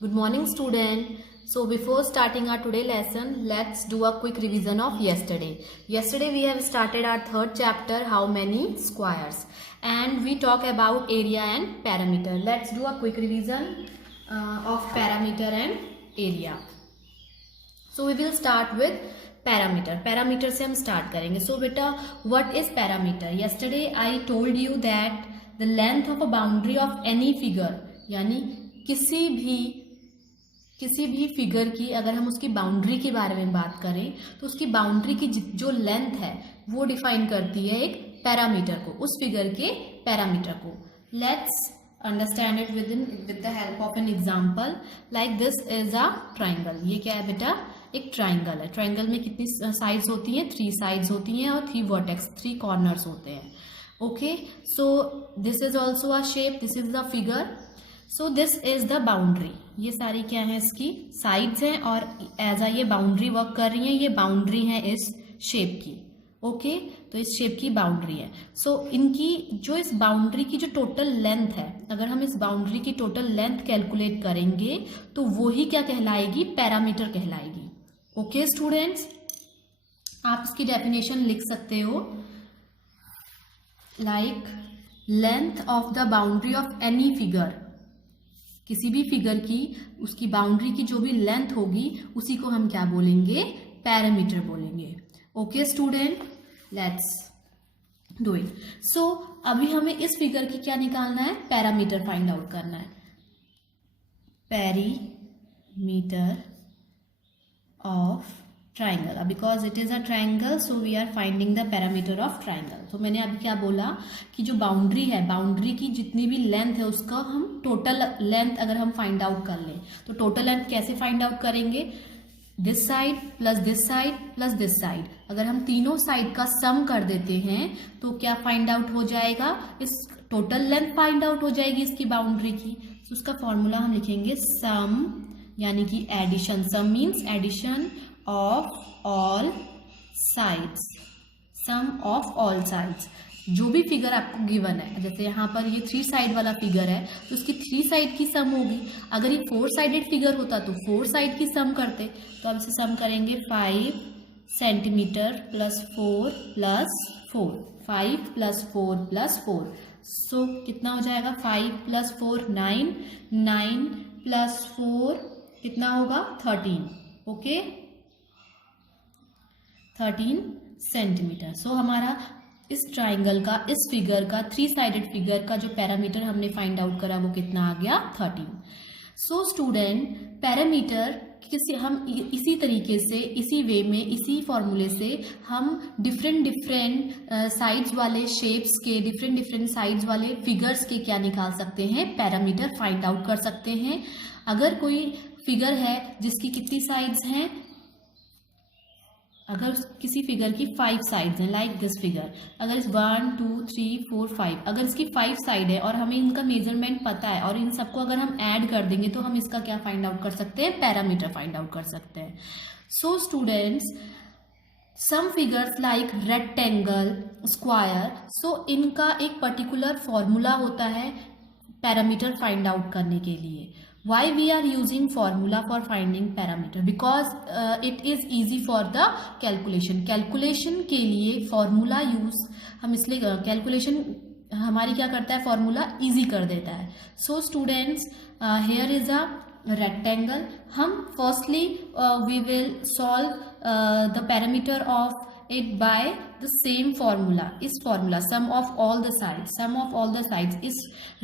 Good morning, student. So before starting our today lesson, let's do a quick revision of yesterday. Yesterday we have started our third chapter, how many squares, and we talk about area and perimeter. Let's do a quick revision of perimeter and area. So we will start with perimeter. Perimeter से हम start करेंगे. So बेटा, what is perimeter? Yesterday I told you that the length of a boundary of any figure, यानी किसी भी figure की अगर हम उसकी बाउंड्री के बारे में बात करें तो उसकी बाउंड्री की जो लेंथ है वो डिफाइन करती है एक पैरामीटर को, उस फिगर के पैरामीटर को. Let's understand it with the help of an example. Like this is a triangle. ये क्या है बेटा? एक ट्राइंगल है. ट्राइंगल में कितनी साइड्स होती हैं? 3 साइड्स होती हैं और 3 वर्टेक्स, 3 कॉर्नर्स होते हैं. Okay, so this is also a shape, this is the figure. So this is the boundary. ये सारी क्या है? इसकी साइड्स हैं और एज अ ये बाउंड्री वर्क कर रही है. ये बाउंड्री है इस शेप की. ओके, तो इस शेप की बाउंड्री है. सो इनकी जो इस बाउंड्री की जो टोटल लेंथ है, अगर हम इस बाउंड्री की टोटल लेंथ कैलकुलेट करेंगे तो वो ही क्या कहलाएगी? पैरामीटर कहलाएगी. ओके स्टूडेंट्स, आप इसकी डेफिनेशन लिख सकते हो like length of the boundary of any figure. किसी भी फिगर की उसकी बाउंड्री की जो भी लेंथ होगी उसी को हम क्या बोलेंगे? पैरामीटर बोलेंगे. Okay student, let's do it. So अभी हमें इस फिगर की क्या निकालना है? पैरामीटर फाइंड आउट करना है. Perimeter of triangle. Because it is a triangle so we are finding the parameter of triangle. तो मैंने अभी क्या बोला कि जो बाउंड्री है, बाउंड्री की जितनी भी लेंथ है उसका हम टोटल लेंथ अगर हम फाइंड आउट कर लें तो टोटल लेंथ कैसे फाइंड आउट करेंगे? This side plus this side plus this side. अगर हम तीनों साइड का सम कर देते हैं तो क्या फाइंड आउट हो जाएगा? इस टोटल लेंथ फाइंड आउट हो जाएगी इसकी बाउंड्री की. तो उसका फॉर्मूला हम लिखेंगे सम, यानी कि addition. Sum means addition of all sides. sum of all sides. जो भी फिगर आपको गिवन है, जैसे यहाँ पर ये 3 साइड वाला फिगर है तो उसकी 3 साइड की सम होगी. अगर ये 4 साइडेड फिगर होता तो 4 साइड की सम करते. तो अब इसे सम करेंगे 5 centimetre plus 4 plus 4. 5 plus 4 plus 4. सो कितना हो जाएगा? 5 प्लस 4 9. 9 प्लस 4 कितना होगा? 13. Okay, 13 centimetre. सो हमारा इस ट्राइंगल का, इस फिगर का, 3 साइडेड फिगर का जो पैरामीटर हमने फाइंड आउट करा वो कितना आ गया? 13. सो स्टूडेंट, पैरामीटर हम इसी तरीके से, इसी वे में, इसी फॉर्मूले से हम डिफरेंट साइड्स वाले शेप्स के, डिफरेंट साइड्स वाले फिगर्स के क्या निकाल सकते हैं? पैरामीटर फाइंड आउट कर सकते हैं. अगर कोई फिगर है जिसकी कितनी साइड्स हैं? अगर किसी फिगर की 5 साइड्स हैं, लाइक दिस फिगर, अगर इस 1 2 3 4 5, अगर इसकी 5 साइड है और हमें इनका मेजरमेंट पता है और इन सबको अगर हम ऐड कर देंगे तो हम इसका क्या फाइंड आउट कर सकते हैं? पैरामीटर फाइंड आउट कर सकते हैं. So students, some figures like rectangle, square, so इनका एक पर्टिकुलर फॉर्मूला होता है पैरामीटर फाइंड आउट करने के लिए. Why we are using formula for finding parameter? Because it is easy for the calculation. Calculation के लिए formula use हम इसलिए, calculation हमारी क्या करता है? formula easy कर देता है. So students, here is a rectangle. हम firstly we will solve the parameter of it by the same formula. इस formula sum of all the sides, sum of all the sides. इस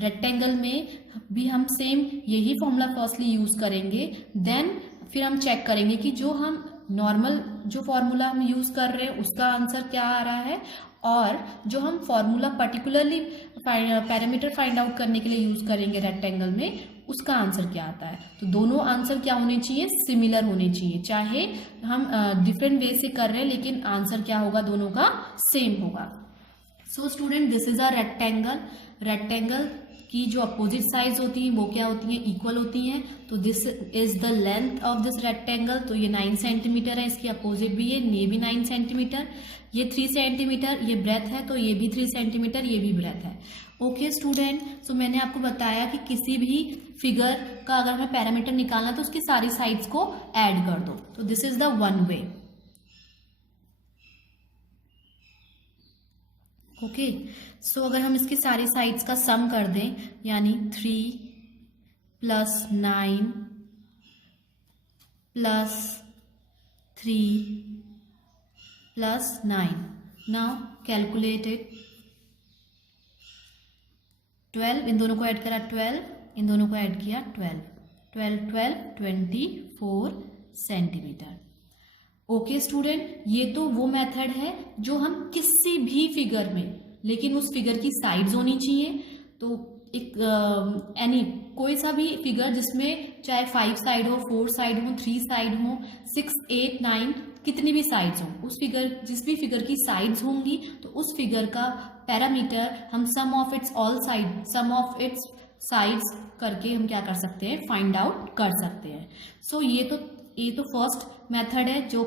rectangle में भी हम same यही formula firstly use करेंगे. Then फिर हम चेक करेंगे कि जो हम नॉर्मल जो फॉर्मूला हम यूज कर रहे हैं उसका आंसर क्या आ रहा है और जो हम formula particularly parameter find out करने के लिए यूज करेंगे रेक्टेंगल में, उसका आंसर क्या आता है. तो दोनों आंसर क्या होने चाहिए? सिमिलर होने चाहिए. चाहे हम डिफरेंट वे से कर रहे हैं लेकिन आंसर क्या होगा? दोनों का सेम होगा. So student, this is a rectangle. Rectangle की जो अपोजिट साइड्स होती हैं वो क्या होती हैं? इक्वल होती हैं. तो this is the length of this rectangle. तो ये 9 सेंटीमीटर है. इसकी अपोजिट भी ये भी 9 सेंटीमीटर. ये 3 सेंटीमीटर ये ब्रेथ है तो ये भी 3 सेंटीमीटर ये भी ब्रेथ है. ओके स्टूडेंट, सो मैंने आपको बताया कि किसी भी फिगर का अगर हमें पैरामीटर निकालना है तो उसकी सारी साइड्स को ऐड कर दो। तो this is the one way. Okay, so अगर हम इसकी सारी साइड्स का सम कर दें, यानी 3 + 9 + 3 + 9, नाउ कैलकुलेट इट। 12, इन दोनों को ऐड करा 12, इन दोनों को ऐड किया 12, 12 12 24 सेंटीमीटर। ओके स्टूडेंट, ये तो वो मेथड है जो हम किसी भी फिगर में, लेकिन उस फिगर की साइड्स होनी चाहिए। तो एक कोई सा भी फिगर जिसमें चाहे 5 साइड हो, 4 साइड हो, 3 साइड हो, 6 8 9 कितनी भी साइड्स हो, उस फिगर, जिस भी फिगर की साइड्स होंगी तो उस फिगर का पैरामीटर हम सम ऑफ इट्स साइड्स करके हम क्या कर सकते हैं, फाइंड आउट कर सकते हैं। सो ये तो फर्स्ट मेथड है जो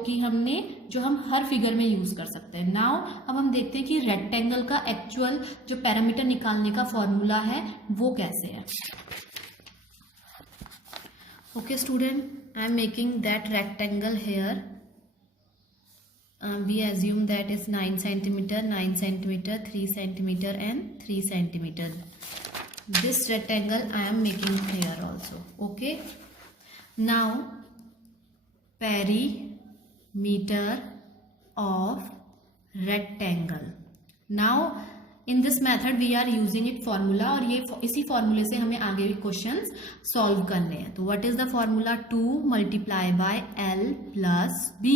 हम हर फिगर में यूज कर सकते हैं। नाउ अब हम देखते हैं कि रेक्टेंगल का एक्चुअल जो पैरामीटर निकालने का फॉर्मूला है वो कैसे है। Okay student, I am making that rectangle here. We assume that is 9 centimeter, 9 centimeter, 3 centimeter and 3 centimeter. This rectangle I am making here also. Okay. Now perimeter of rectangle. Now in this method we are using it formula, और ये इसी फॉर्मूले से हमें आगे भी questions solve करने हैं। तो what is the formula? 2 × L + B.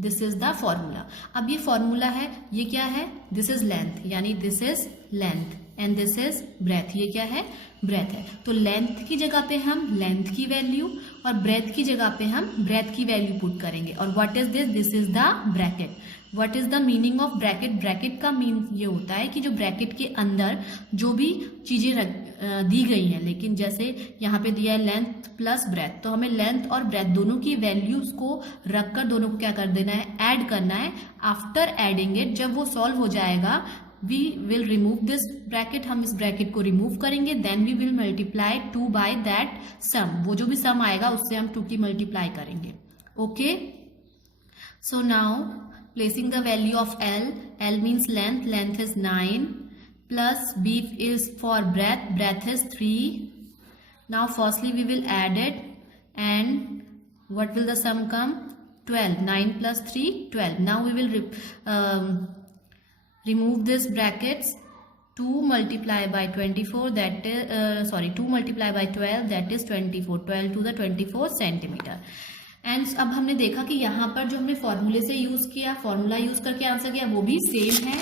This is the formula. अब ये फॉर्मूला है, ये क्या है, दिस इज लेंथ, यानी this is length and this is breadth. ये क्या है, ब्रेथ है। तो लेंथ की जगह पे हम लेंथ की वैल्यू और ब्रेथ की जगह पे हम ब्रेथ की वैल्यू पुट करेंगे। और what is this? This is the bracket. What is the meaning of bracket? Bracket का मीन ये होता है कि जो ब्रैकेट के अंदर जो भी चीजें दी गई हैं, लेकिन जैसे यहाँ पे दिया है लेंथ प्लस ब्रेथ, तो हमें लेंथ और ब्रेथ दोनों की वैल्यूज को रखकर दोनों को क्या कर देना है, ऐड करना है। आफ्टर एडिंग इट, जब वो सॉल्व हो जाएगा, we will remove this bracket, हम इस ब्रैकेट को रिमूव करेंगे। Then we will multiply 2 by that sum, वो जो भी सम आएगा उससे हम 2 की मल्टीप्लाई करेंगे। Okay, so now placing the value of L means length is 9 plus B is for breadth is 3. Now firstly we will add it, and what will the sum come? 12. 9 + 3 12. Now we will remove this brackets. 2 × 24, that is 2 × 12, that is 24. 12 to the 24 centimetre. And अब हमने देखा कि यहाँ पर जो हमने फॉर्मूले से यूज किया, फॉर्मूला यूज करके आंसर किया, वो भी सेम है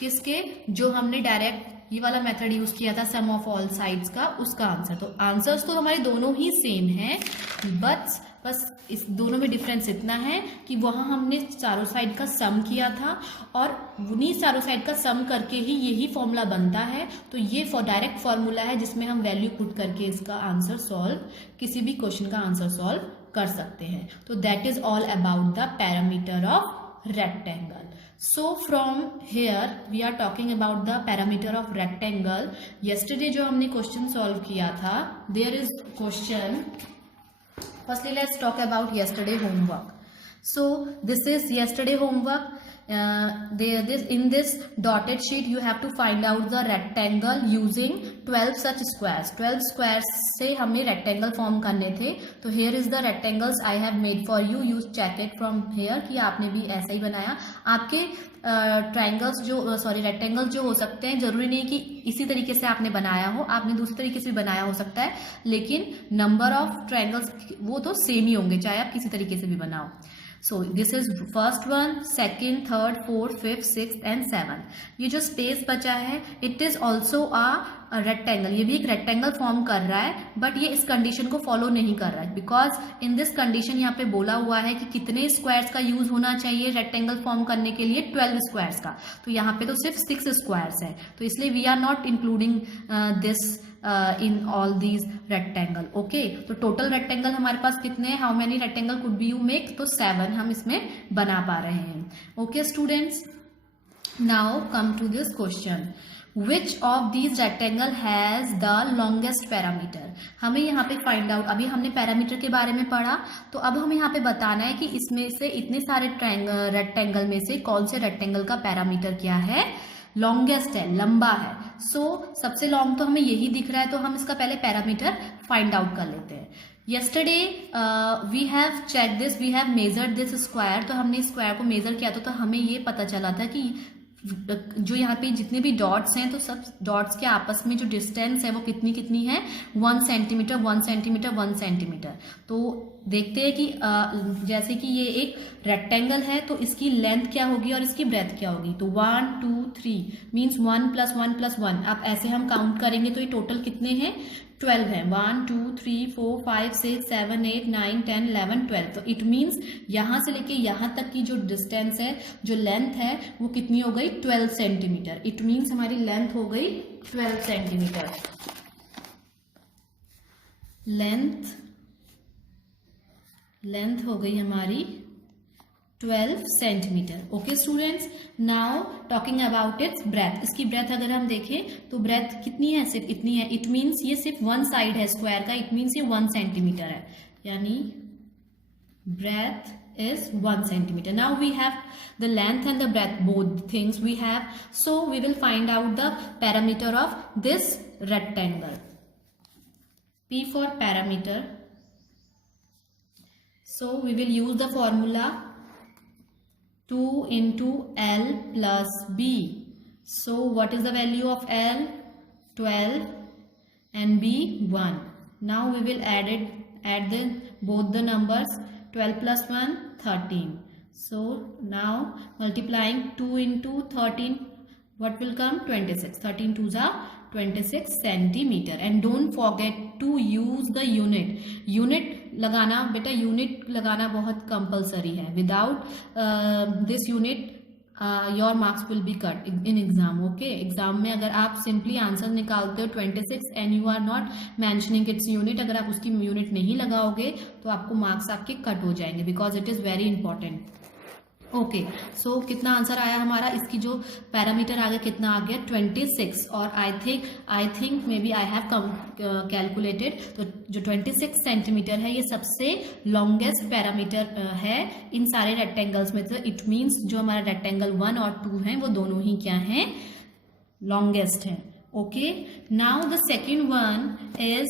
किसके, जो हमने डायरेक्ट ये वाला मेथड यूज किया था सम ऑफ ऑल साइड्स का, उसका आंसर। तो आंसर्स तो हमारे दोनों ही सेम हैं, बस इस दोनों में डिफरेंस इतना है कि वहाँ हमने चारों साइड का सम किया था और उन्हीं चारों साइड का सम करके ही यही फॉर्मूला बनता है। तो ये डायरेक्ट फॉर्मूला है जिसमें हम वैल्यू पुट करके इसका आंसर सॉल्व, किसी भी क्वेश्चन का आंसर सॉल्व कर सकते हैं। तो that is all about the parameter of rectangle. So from here we are talking about the parameter of rectangle. Yesterday जो हमने क्वेश्चन सॉल्व किया था, there is question, firstly let's talk about yesterday homework. So this is yesterday homework. In this dotted sheet you have to find out the rectangle using 12 such squares. 12 squares से हमें rectangle form करने थे। तो here is the rectangles I have made for you. You check it from here कि आपने भी ऐसा ही बनाया। आपके रेक्टेंगल्स जो हो सकते हैं, जरूरी नहीं कि इसी तरीके से आपने बनाया हो, आपने दूसरे तरीके से भी बनाया हो सकता है, लेकिन नंबर ऑफ ट्रायंगल्स वो तो सेम ही होंगे चाहे आप किसी तरीके से भी बनाओ। सो this is first one, second, third, fourth, fifth, sixth and seventh. ये जो स्पेस बचा है, it is also a rectangle. ये भी एक रेक्टेंगल फॉर्म कर रहा है, बट ये इस कंडीशन को फॉलो नहीं कर रहा है, बिकॉज इन दिस कंडीशन यहाँ पे बोला हुआ है कि कितने स्क्वायर्स का यूज होना चाहिए रेक्टेंगल फॉर्म करने के लिए, 12 स्क्वायर्स का। तो यहाँ पे तो सिर्फ 6 स्क्वायर्स है, तो इसलिए we are not including this in all these rectangle. Okay, तो टोटल रेक्टेंगल हमारे पास कितने हैं, how many rectangle could be you make, तो 7 हम इसमें बना पा रहे हैं। Okay students, now come to this question. Which of these rectangle has the longest parameter. हमें यहाँ पे फाइंड आउट, अभी हमने पैरामीटर के बारे में पढ़ा, तो अब हमें यहाँ पे बताना है कि इसमें से इतने सारे रेक्टेंगल में से कौन से रेक्टेंगल का पैरामीटर क्या है, लॉन्गेस्ट है, लंबा है। सबसे लॉन्ग तो हमें यही दिख रहा है, तो हम इसका पहले पैरामीटर फाइंड आउट कर लेते हैं। yesterday we have checked this, we have measured this square, तो हमने स्क्वायर को मेजर किया तो हमें ये पता चला था कि जो यहाँ पे जितने भी डॉट्स हैं तो सब डॉट्स के आपस में जो डिस्टेंस है वो कितनी कितनी है, 1 सेंटीमीटर 1 सेंटीमीटर 1 सेंटीमीटर। तो देखते हैं कि जैसे कि ये एक रेक्टेंगल है तो इसकी लेंथ क्या होगी और इसकी ब्रेथ क्या होगी। तो 1 2 3 मीन्स 1 + 1 + 1। अब ऐसे हम काउंट करेंगे तो ये टोटल कितने हैं, 12 है। 1 2 3 4 5 6 7 8 9 10 11 12। तो इट मीन्स यहां से लेके यहां तक की जो डिस्टेंस है, जो लेंथ है वो कितनी हो गई, 12 सेंटीमीटर। इट मीन्स हमारी लेंथ हो गई 12 सेंटीमीटर। लेंथ हो गई हमारी 12 centimetre. Okay students, now talking about it's breath. इसकी ब्रेथ अगर हम देखें तो ब्रेथ कितनी है, सिर्फ इतनी है। इट मीन्स ये सिर्फ वन साइड है स्क्वायर का, इट मीन्स ये 1 सेंटीमीटर है, यानी breadth is 1 centimeter. Now we have the length and the breadth, both things we have. So we will find out the parameter of this rectangle. P for parameter. So we will use the formula 2 into L plus B. So what is the value of L? 12 and B 1. Now we will add both the numbers. 12 plus 1 13. So now multiplying 2 into 13, what will come, 26. 13 2s are 26 centimeter. And don't forget to use the unit लगाना बेटा, unit लगाना बहुत compulsory है। Without this unit your marks will be cut in exam. Okay, exam में अगर आप simply answer निकालते हो 26 and you are not mentioning its unit, अगर आप उसकी यूनिट नहीं लगाओगे तो आपको मार्क्स आपके कट हो जाएंगे, because it is very important. Okay, so कितना आंसर आया हमारा, इसकी जो पैरामीटर आ गया कितना आ गया, 26। और I think maybe I have calculated, तो जो 26 सेंटीमीटर है ये सबसे लॉन्गेस्ट पैरामीटर है इन सारे रेक्टेंगल्स में। तो इट मीन्स जो हमारा रेक्टेंगल 1 और 2 हैं वो दोनों ही क्या हैं, लॉन्गेस्ट हैं। Okay, now the second one is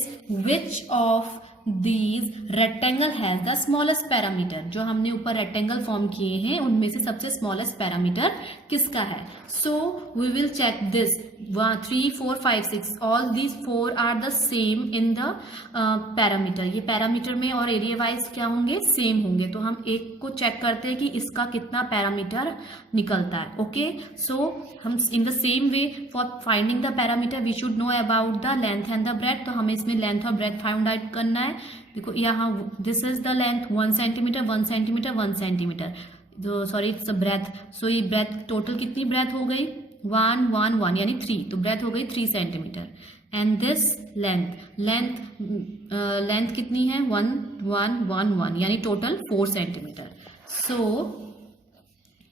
which of these rectangle has the smallest parameter। जो हमने ऊपर रेक्टेंगल फॉर्म किए हैं उनमें से सबसे स्मॉलेस्ट पैरामीटर किसका है। So we will check this 3 4 5 6 all these 4 are the same in the parameter. ये पैरामीटर में और एरिया वाइज क्या होंगे, सेम होंगे। तो हम एक को चेक करते हैं कि इसका कितना पैरामीटर निकलता है। ओके, सो हम in the same way for finding the parameter we should know about the length and the breadth. तो हमें इसमें लेंथ और ब्रेथ फाइंड आउट करना है। देखो यहाँ this is the length 1 centimetre 1 centimetre 1 centimetre, sorry it's breadth. So ये breadth total कितनी ब्रेथ हो गई, 1 1 1 यानी 3, तो ब्रेथ हो गई 3 सेंटीमीटर। एंड दिस लेंथ कितनी है, 1 1 1 1 यानी total 4 centimetre. So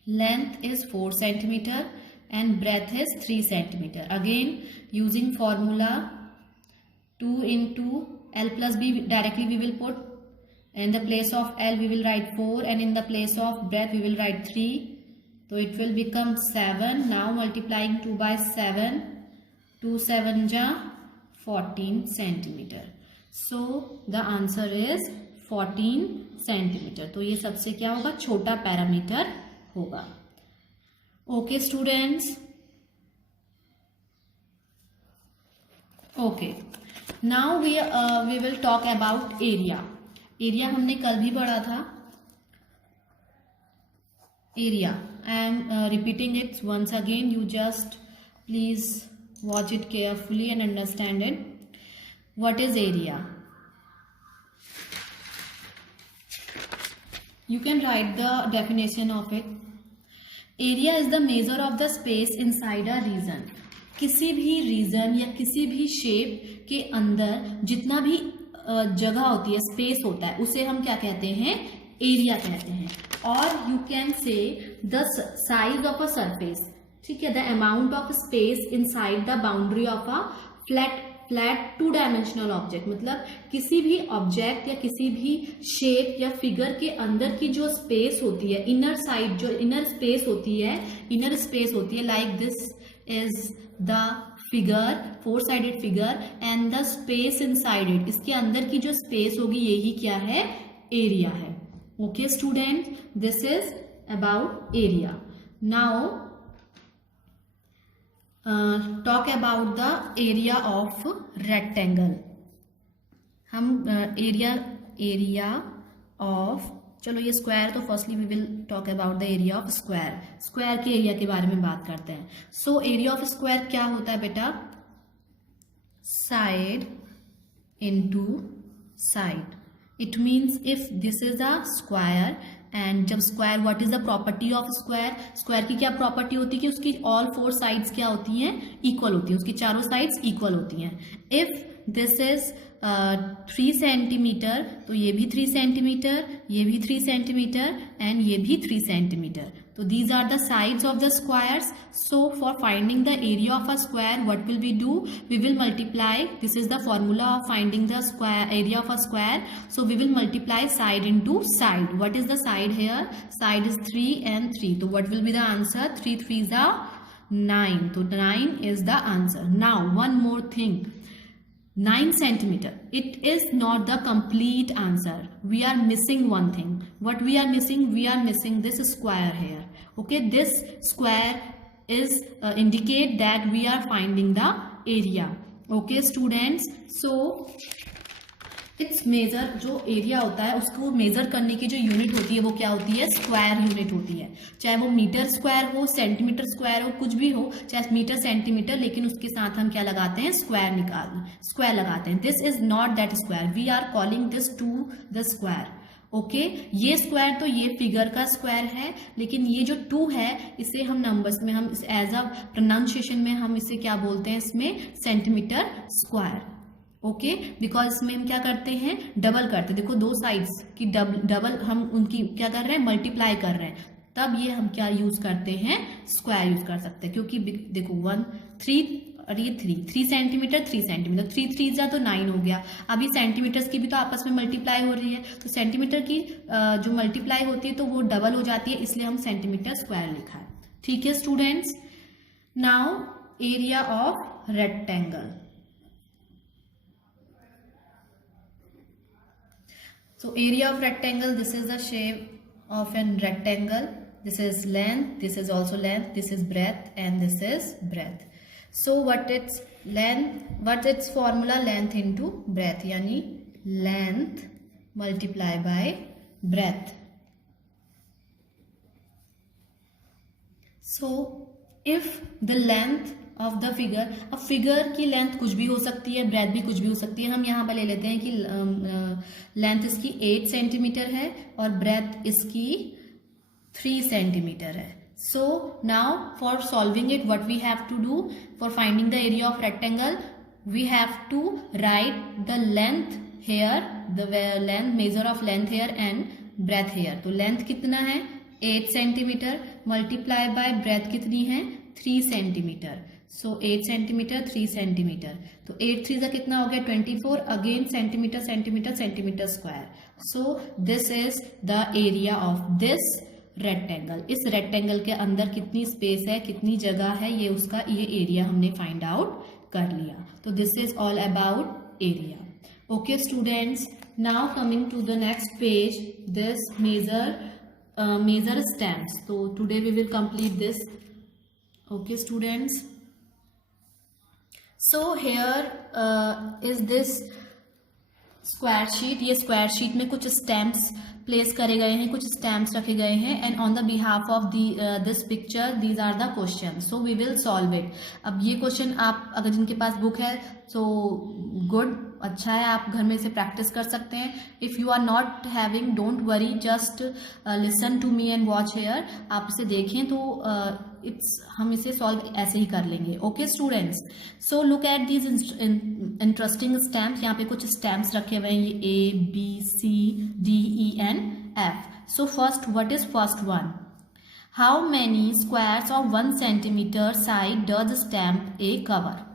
length is 4 centimetre and breadth is 3 centimeter. Again using formula 2 into L plus B, directly we will put in the place of L we will write 4 and in the place of breadth we will write 3. So it will become 7. Now multiplying 2 by 7, 2 7 ja 14 centimeter. So the answer is 14 centimeter. तो ये सबसे क्या होगा, छोटा parameter होगा। Okay students, okay, now we will talk about area. Area हमने कल भी पढ़ा था। Area, I am repeating it once again. You just please watch it carefully and understand it. What is area? You can write the definition of it. Area is the measure of the space inside a region. किसी भी reason या किसी भी shape के अंदर जितना भी जगह होती है, स्पेस होता है, उसे हम क्या कहते हैं, एरिया कहते हैं। और you can say the size of a surface, ठीक है, the amount of space inside the boundary of a flat 2 dimensional object, मतलब किसी भी ऑब्जेक्ट या किसी भी शेप या फिगर के अंदर की जो स्पेस होती है, इनर साइड जो इनर स्पेस होती है like this is the figure, 4 sided figure and the space inside it, इसके अंदर की जो स्पेस होगी यही क्या है, एरिया है। Okay student, this is about area. Now talk about the area of rectangle. हम एरिया ऑफ, चलो ये स्क्वायर, तो firstly we will talk about the area of square. Square के एरिया के बारे में बात करते हैं। सो एरिया ऑफ स्क्वायर क्या होता है बेटा, side into side. It means if this is a square and जब square, what is the property of square, square की क्या प्रॉपर्टी होती है कि उसकी ऑल 4 साइड्स क्या होती हैं, इक्वल होती है, उसकी चारों साइड्स इक्वल होती हैं। इफ दिस इज 3 सेंटीमीटर तो ये भी 3 सेंटीमीटर, ये भी 3 सेंटीमीटर एंड ये भी 3 सेंटीमीटर। तो these are the sides of the squares. So for finding the area of a square, what will we do? We will multiply. This is the formula of finding the square area of a square. So we will multiply side into side. What is the side here? Side is 3 and 3. So what will be the answer? 3 3s are 9. So 9 is the answer. Now one more thing. 9 centimeter. It is not the complete answer. We are missing one thing. What we are missing? We are missing this square here. Okay, this square is indicate that we are finding the area. Okay, students. So its measure, जो area होता है उसको major करने की जो unit होती है वो क्या होती है, स्क्वायर यूनिट होती है। चाहे वो मीटर स्क्वायर हो, सेंटीमीटर स्क्वायर हो, कुछ भी हो, चाहे मीटर सेंटीमीटर, लेकिन उसके साथ हम क्या लगाते हैं, स्क्वायर लगाते हैं। This is not that square, we are calling this to the square. Okay, ये स्क्वायर तो ये फिगर का स्क्वायर है, लेकिन ये जो 2 है इसे हम नंबर्स में, हम एज अ प्रोनाउंसिएशन में हम इसे क्या बोलते हैं, इसमें सेंटीमीटर स्क्वायर। ओके, बिकॉज इसमें हम क्या करते हैं, डबल करते हैं। देखो 2 साइड्स की डबल हम उनकी क्या कर रहे हैं, मल्टीप्लाई कर रहे हैं, तब ये हम क्या यूज करते हैं, स्क्वायर यूज कर सकते हैं। क्योंकि देखो 1 3 और ये 3 सेंटीमीटर 3 सेंटीमीटर, 3 3 जा तो 9 हो गया। अब ये सेंटीमीटर्स की भी तो आपस में मल्टीप्लाई हो रही है, तो सेंटीमीटर की जो मल्टीप्लाई होती है तो वो डबल हो जाती है, इसलिए हम सेंटीमीटर स्क्वायर लिखा है। ठीक है students. Now area of rectangle. So area of rectangle, this is the shape of a rectangle. This is length, this is also length, this is breadth, and this is breadth. So what its length, what its formula, length into breadth, yani length multiply by breadth. So if the length of the figure, अब figure की length कुछ भी हो सकती है, breath भी कुछ भी हो सकती है। हम यहाँ पर ले लेते हैं कि लेंथ इसकी 8 सेंटीमीटर है और ब्रेथ इसकी 3 सेंटीमीटर है। So now for solving it what we have to do, for finding the area of rectangle we have to write the length here, the length, measure of length here and breadth here. तो length कितना है, 8 centimetre, multiply by breath कितनी है, 3 centimetre. सो 8 centimetre 3 centimetre, तो 8 3 का कितना हो गया, 24, again centimetre centimetre centimetre square. So this is the area of this rectangle. इस रेक्टेंगल के अंदर कितनी स्पेस है, कितनी जगह है, ये उसका ये एरिया हमने फाइंड आउट कर लिया। तो this is all about area. Okay students, now coming to the next page, this measure stamps. तो today we will complete this. Okay students, so here is this square sheet. ये square sheet में कुछ stamps place करे गए हैं, कुछ stamps रखे गए हैं, and on the behalf of this picture these are the question. So we will solve it. अब ये क्वेश्चन आप अगर जिनके पास बुक है सो गुड, अच्छा है, आप घर में इसे प्रैक्टिस कर सकते हैं। If you are not having, don't worry, just listen to me and watch here. आप इसे देखें तो हम इसे सॉल्व ऐसे ही कर लेंगे। Okay students, so look at these interesting stamps. यहाँ पे कुछ स्टैम्प्स रखे हुए हैं, ये A B C D E and F। So first, what is first one, how many squares of 1 centimetre side does stamp A cover.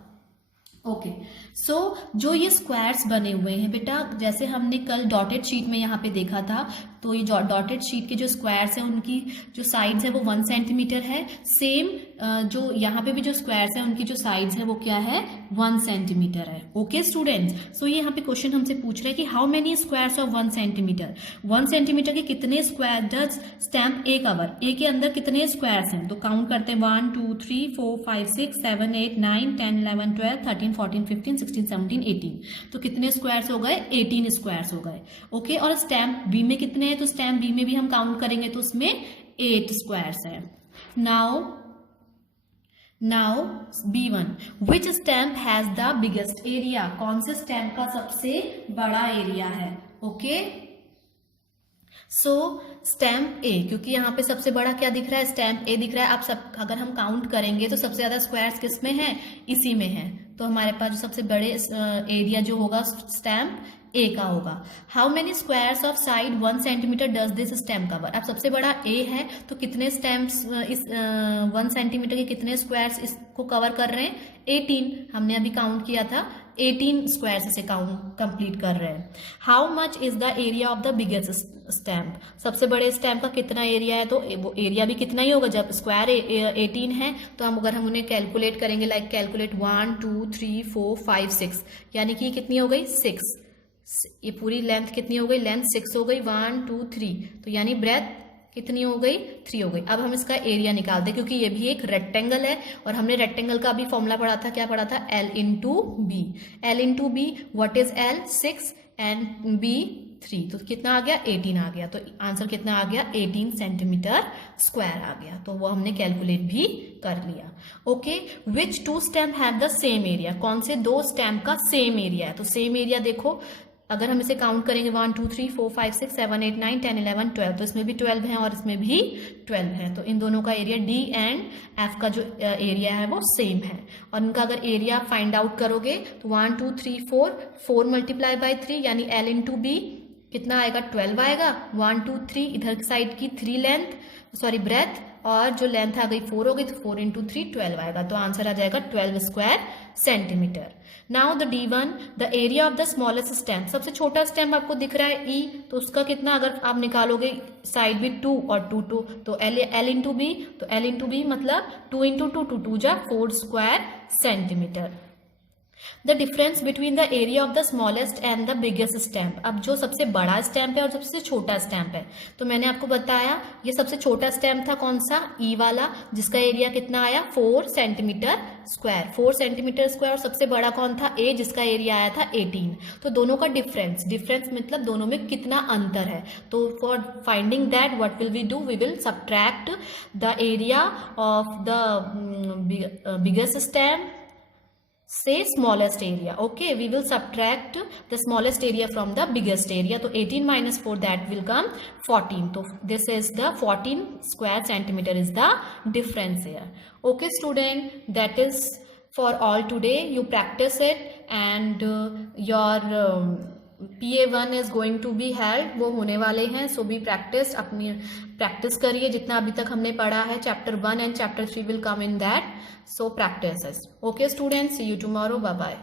Okay, so जो ये squares बने हुए हैं बेटा, जैसे हमने कल डॉटेड शीट में यहाँ पे देखा था, तो ये डॉटेड शीट के जो स्क्वायर्स हैं उनकी जो साइड्स है वो 1 सेंटीमीटर है। सेम जो यहाँ पे भी जो स्क्वायर्स हैं उनकी जो साइड्स है वो क्या है, 1 सेंटीमीटर है। ओके स्टूडेंट्स, सो ये यहाँ पे क्वेश्चन हमसे पूछ रहे हैं कि how many squares of 1 centimetre, 1 centimetre के कितने square does stamp A cover, A के अंदर कितने स्क्वायर्स हैं। तो काउंट करते हैं 1 2 3 4 5 6 7 8 9 10 11 12 13 14 15 16 17 18। तो कितने स्क्वायर्स हो गए, 18 स्क्वायर्स हो गए। ओके, और स्टैम्प बी में कितने हैं, तो स्टैम्प बी में भी हम काउंट करेंगे तो उसमें 8 स्क्वायर्स है। Now B1, which stamp has the biggest area, कौन से स्टैम्प का सबसे बड़ा एरिया है। ओके, सो स्टैम्प ए, क्योंकि यहाँ पे सबसे बड़ा क्या दिख रहा है, स्टैम्प ए दिख रहा है। आप सब अगर हम काउंट करेंगे तो सबसे ज्यादा स्क्वायर्स किस में है, इसी में है। तो हमारे पास जो सबसे बड़े एरिया जो होगा स्टैम्प ए का होगा। How many squares of side 1 centimetre does this stamp cover. अब सबसे बड़ा ए है तो कितने स्टैम्प्स इस 1 सेंटीमीटर के कितने स्क्वायर्स इसको कवर कर रहे हैं, 18। हमने अभी काउंट किया था, 18 स्क्वायर्स इसे काउंट कंप्लीट कर रहे हैं। How much is the area of the biggest stamp, सबसे बड़े स्टैम्प का कितना एरिया है, तो वो एरिया भी कितना ही होगा, जब स्क्वायर 18 है तो हम अगर हम उन्हें कैलकुलेट करेंगे, लाइक कैलकुलेट 1 2 3 4 5 6, यानी कि कितनी हो गई 6। ये पूरी लेंथ कितनी हो गई, लेंथ 6 हो गई, 1 2 3, तो यानी ब्रेथ कितनी हो गई, 3 हो गई। अब हम इसका एरिया निकाल दें, क्योंकि ये भी एक रेक्टेंगल है और हमने रेक्टेंगल का भी फॉर्मूला पढ़ा था, क्या पढ़ा था, L into B. L into B, what is L, 6 एंड B 3, तो कितना आ गया, 18 आ गया। तो आंसर कितना आ गया, 18 सेंटीमीटर स्क्वायर आ गया। तो वो हमने कैलकुलेट भी कर लिया। Okay, which 2 stamp have the same area, कौन से 2 स्टैम्प का सेम एरिया है। तो सेम एरिया देखो, अगर हम इसे काउंट करेंगे 1 2 3 4 5 6 7 8 9 10 11 12, तो इसमें भी 12 है और इसमें भी 12 है। तो इन दोनों का एरिया D एंड F का जो एरिया है वो सेम है। और इनका अगर एरिया फाइंड आउट करोगे तो 1 2 3 4 मल्टीप्लाई बाय 3, यानी L इंटू बी कितना आएगा, 12 आएगा। 1 2 3 इधर साइड की 3 लेंथ, सॉरी ब्रेथ, और जो लेंथ आ गई 4 हो गई, तो 4 इंटू 3 12 आएगा। तो आंसर आ जाएगा 12 square centimetre. Now the D1, the area of the smallest stamp, सबसे छोटा स्टैम्प आपको दिख रहा है E, तो उसका कितना, अगर आप निकालोगे साइड भी 2 और 2 2, तो L इंटू बी, तो L इंटू बी मतलब 2 इंटू 2 2 2 जा 4 square centimetre. The difference between the area of the smallest and the biggest stamp, अब जो सबसे बड़ा स्टैम्प है और सबसे छोटा स्टैम्प है, तो मैंने आपको बताया ये सबसे छोटा स्टैम्प था कौन सा, ई वाला, जिसका एरिया कितना आया, 4 सेंटीमीटर स्क्वायर, 4 सेंटीमीटर स्क्वायर। और सबसे बड़ा कौन था, ए, जिसका एरिया आया था 18। तो दोनों का डिफरेंस मतलब दोनों में कितना अंतर है। तो for finding that what will we do, we will subtract the area of the biggest stamp से smallest area. Okay, we will subtract the smallest area from the biggest area. तो 18 माइनस 4 दैट विल कम 14। तो this is द 14 square centimetre is the difference here. Okay student, that is for all today. You practice it and your PA1 is going to be held, वो होने वाले हैं। So be practice, अपनी practice करिए जितना अभी तक हमने पढ़ा है। Chapter 1 and Chapter 3 will come in that. So practice it. Okay students, see you tomorrow. Bye bye.